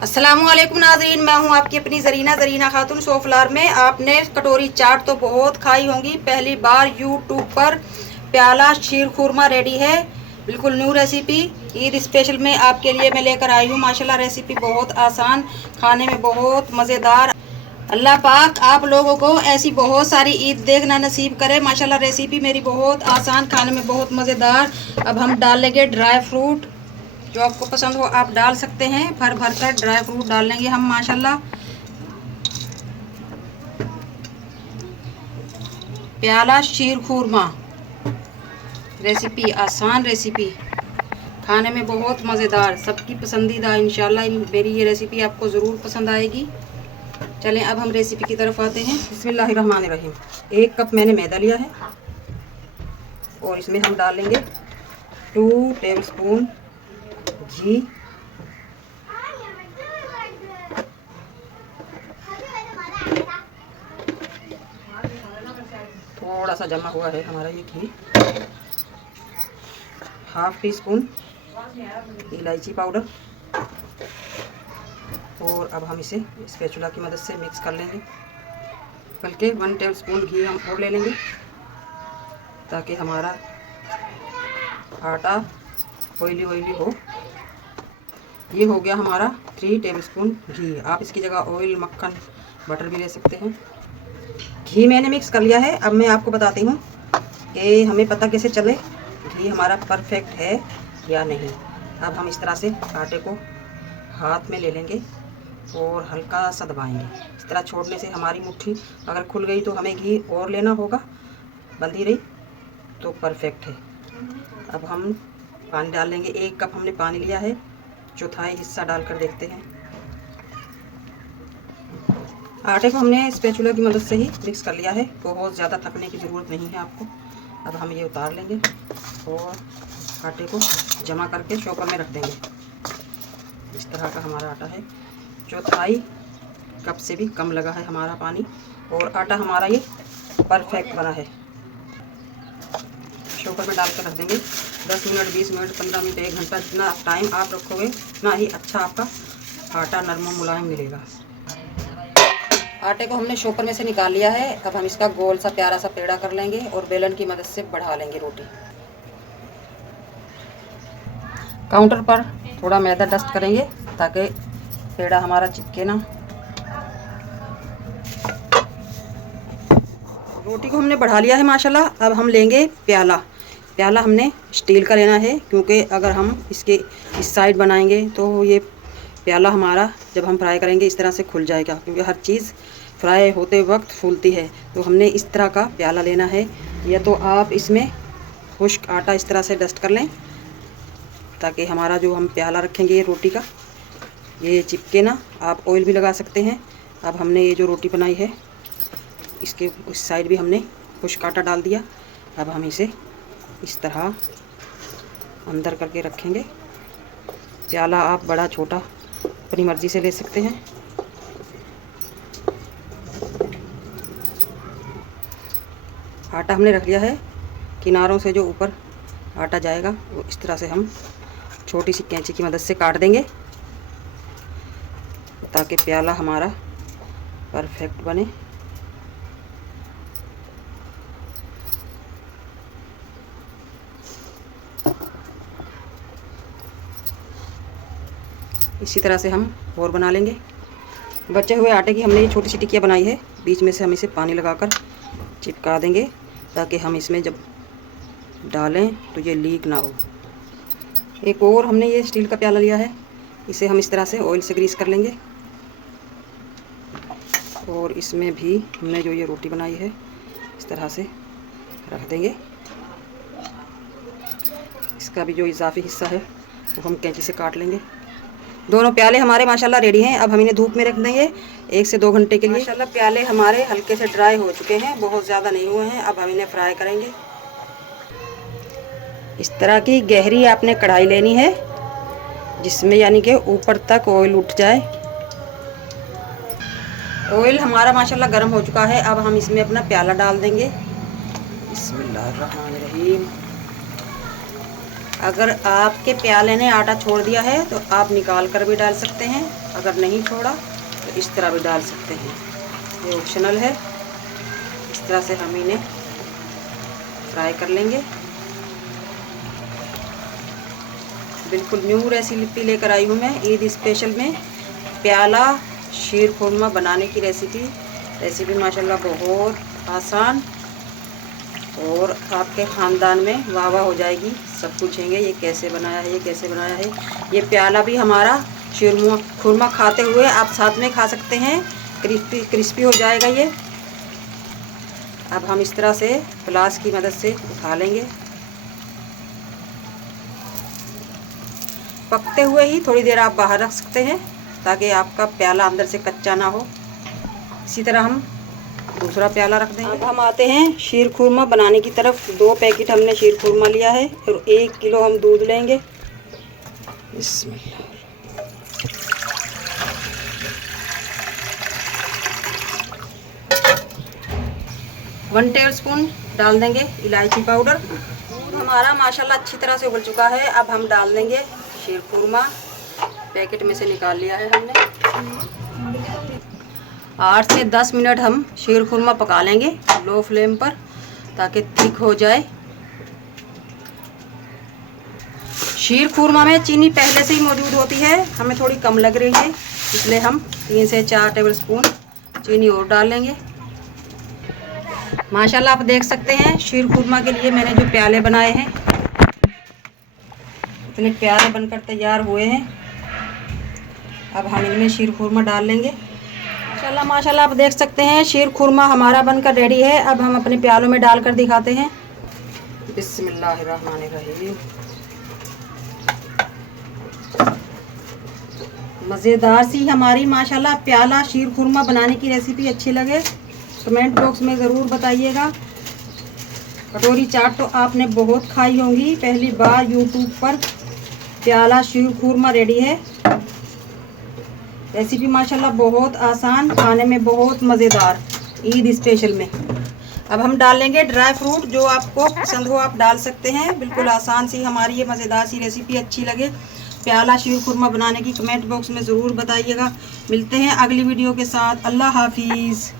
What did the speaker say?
अस्सलामुअलैकुम नाज़रीन, मैं हूं आपकी अपनी ज़रीना खातून सोफलार में। आपने कटोरी चाट तो बहुत खाई होंगी, पहली बार यूट्यूब पर प्याला शीर खुरमा रेडी है। बिल्कुल न्यू रेसिपी ईद स्पेशल में आपके लिए मैं लेकर आई हूं। माशाल्लाह रेसिपी बहुत आसान, खाने में बहुत मज़ेदार। अल्लाह पाक आप लोगों को ऐसी बहुत सारी ईद देखना नसीब करे। माशाल्लाह रेसिपी मेरी बहुत आसान, खाने में बहुत मज़ेदार। अब हम डाल लेंगे ड्राई फ्रूट, जो आपको पसंद हो आप डाल सकते हैं। भर भर कर ड्राई फ्रूट डाल लेंगे हम माशाल्लाह। प्याला शीर खुरमा रेसिपी, आसान रेसिपी, खाने में बहुत मज़ेदार, सबकी पसंदीदा। इंशाल्लाह मेरी ये रेसिपी आपको ज़रूर पसंद आएगी। चलें अब हम रेसिपी की तरफ आते हैं। बिस्मिल्लाहिर्रहमानिर्रहीम। 1 कप मैंने मैदा लिया है और इसमें हम डाल लेंगे 2 टेबलस्पून घी, थोड़ा सा जमा हुआ है हमारा ये घी, 1/2 टीस्पून इलायची पाउडर, और अब हम इसे स्पैचुला की मदद से मिक्स कर लेंगे। बल्कि 1 टेबलस्पून घी हम और ले लेंगे ताकि हमारा आटा ऑयली हो। ये हो गया हमारा 3 टेबलस्पून घी। आप इसकी जगह ऑयल, मक्खन, बटर भी ले सकते हैं। घी मैंने मिक्स कर लिया है। अब मैं आपको बताती हूँ कि हमें पता कैसे चले घी हमारा परफेक्ट है या नहीं। अब हम इस तरह से आटे को हाथ में ले लेंगे और हल्का सा दबाएंगे। इस तरह छोड़ने से हमारी मुट्ठी अगर खुल गई तो हमें घी और लेना होगा, बंधी रही तो परफेक्ट है। अब हम पानी डाल लेंगे। 1 कप हमने पानी लिया है, चौथाई हिस्सा डालकर देखते हैं। आटे को हमने स्पैचुला की मदद से ही मिक्स कर लिया है, बहुत ज़्यादा थकने की ज़रूरत नहीं है आपको। अब हम ये उतार लेंगे और आटे को जमा करके चॉपर में रख देंगे। इस तरह का हमारा आटा है। चौथाई कप से भी कम लगा है हमारा पानी, और आटा हमारा ये परफेक्ट बना है। चॉपर में डाल कर रख देंगे। 10 मिनट, 20 मिनट, 15 मिनट, 1 घंटा, जितना टाइम आप रखोगे उतना ही अच्छा आपका आटा नरम और मुलायम मिलेगा। आटे को हमने शॉपर में से निकाल लिया है। अब हम इसका गोल सा प्यारा सा पेड़ा कर लेंगे और बेलन की मदद से बढ़ा लेंगे रोटी। काउंटर पर थोड़ा मैदा डस्ट करेंगे ताकि पेड़ा हमारा चिपके ना। रोटी को हमने बढ़ा लिया है माशाल्लाह। अब हम लेंगे प्याला। प्याला हमने स्टील का लेना है, क्योंकि अगर हम इसके इस साइड बनाएंगे तो ये प्याला हमारा जब हम फ्राई करेंगे इस तरह से खुल जाएगा, क्योंकि हर चीज़ फ्राई होते वक्त फूलती है। तो हमने इस तरह का प्याला लेना है। या तो आप इसमें खुश्क आटा इस तरह से डस्ट कर लें ताकि हमारा जो हम प्याला रखेंगे ये रोटी का ये चिपके ना। आप ऑयल भी लगा सकते हैं। अब हमने ये जो रोटी बनाई है इसके उस साइड भी हमने खुश्क आटा डाल दिया। अब हम इसे इस तरह अंदर करके रखेंगे। प्याला आप बड़ा छोटा अपनी मर्ज़ी से ले सकते हैं। आटा हमने रख लिया है। किनारों से जो ऊपर आटा जाएगा वो इस तरह से हम छोटी सी कैंची की मदद से काट देंगे ताकि प्याला हमारा परफेक्ट बने। इसी तरह से हम और बना लेंगे। बचे हुए आटे की हमने ये छोटी सी टिक्कियाँ बनाई है, बीच में से हम इसे पानी लगाकर चिपका देंगे ताकि हम इसमें जब डालें तो ये लीक ना हो। एक और हमने ये स्टील का प्याला लिया है, इसे हम इस तरह से ऑयल से ग्रीस कर लेंगे और इसमें भी हमने जो ये रोटी बनाई है इस तरह से रख देंगे। इसका भी जो इजाफी हिस्सा है वो हम कैंची से काट लेंगे। दोनों प्याले हमारे माशाल्लाह रेडी हैं। अब हम इन्हें धूप में रख देंगे 1 से 2 घंटे के लिए। माशाल्लाह प्याले हमारे हल्के से ड्राई हो चुके हैं, बहुत ज़्यादा नहीं हुए हैं। अब हम इन्हें फ्राई करेंगे। इस तरह की गहरी आपने कढ़ाई लेनी है जिसमें यानी कि ऊपर तक ऑयल उठ जाए। ऑयल हमारा माशाल्लाह गर्म हो चुका है। अब हम इसमें अपना प्याला डाल देंगे। बिस्मिल्लाहिर्रहमानिर्रहीम। अगर आपके प्याले ने आटा छोड़ दिया है तो आप निकाल कर भी डाल सकते हैं, अगर नहीं छोड़ा तो इस तरह भी डाल सकते हैं, ये ऑप्शनल है। इस तरह से हम इन्हें फ्राई कर लेंगे। बिल्कुल न्यू रेसिपी लेकर आई हूँ मैं ईद स्पेशल में, प्याला शीर खुरमा बनाने की रेसिपी माशाल्लाह बहुत आसान और आपके ख़ानदान में वाह वाह हो जाएगी। सब पूछेंगे ये कैसे बनाया है, ये कैसे बनाया है। ये प्याला भी हमारा शीर खुरमा खाते हुए आप साथ में खा सकते हैं, क्रिस्पी हो जाएगा ये। अब हम इस तरह से प्लास की मदद से उठा लेंगे। पकते हुए ही थोड़ी देर आप बाहर रख सकते हैं ताकि आपका प्याला अंदर से कच्चा ना हो। इसी तरह हम दूसरा प्याला रख देंगे। अब हम आते हैं शीर खुरमा बनाने की तरफ। 2 पैकेट हमने शीर खुरमा लिया है और 1 किलो हम दूध लेंगे। बिस्मिल्लाह। 1 टेबलस्पून डाल देंगे इलायची पाउडर। दूध हमारा माशाल्लाह अच्छी तरह से उबल चुका है। अब हम डाल देंगे शीर खुरमा, पैकेट में से निकाल लिया है हमने। 8 से 10 मिनट हम शीर खुरमा पका लेंगे लो फ्लेम पर ताकि थिक हो जाए। शीर खुरमा में चीनी पहले से ही मौजूद होती है, हमें थोड़ी कम लग रही है इसलिए हम 3 से 4 टेबलस्पून चीनी और डाल लेंगे। माशाल्लाह आप देख सकते हैं शीर खुरमा के लिए मैंने जो प्याले बनाए हैं इतने प्यारे बनकर तैयार हुए हैं। अब हम इनमें शीर खुरमा डाल लेंगे। माशाल्लाह आप देख सकते हैं शीर खुरमा हमारा बनकर रेडी है। अब हम अपने प्यालों में डालकर दिखाते हैं। बिस्मिल्लाहिर्रहमानिर्रहीम। मज़ेदार सी हमारी माशाल्लाह प्याला शीर खुरमा बनाने की रेसिपी अच्छी लगे कमेंट बॉक्स में ज़रूर बताइएगा। कटोरी चाट तो आपने बहुत खाई होंगी, पहली बार यूट्यूब पर प्याला शीर खुरमा रेडी है। रेसिपी माशाल्लाह बहुत आसान, खाने में बहुत मज़ेदार, ईद स्पेशल में। अब हम डाल लेंगे ड्राई फ्रूट, जो आपको पसंद हो आप डाल सकते हैं। बिल्कुल आसान सी हमारी ये मज़ेदार सी रेसिपी अच्छी लगे प्याला शीर खुरमा बनाने की कमेंट बॉक्स में ज़रूर बताइएगा। मिलते हैं अगली वीडियो के साथ। अल्लाह हाफिज़।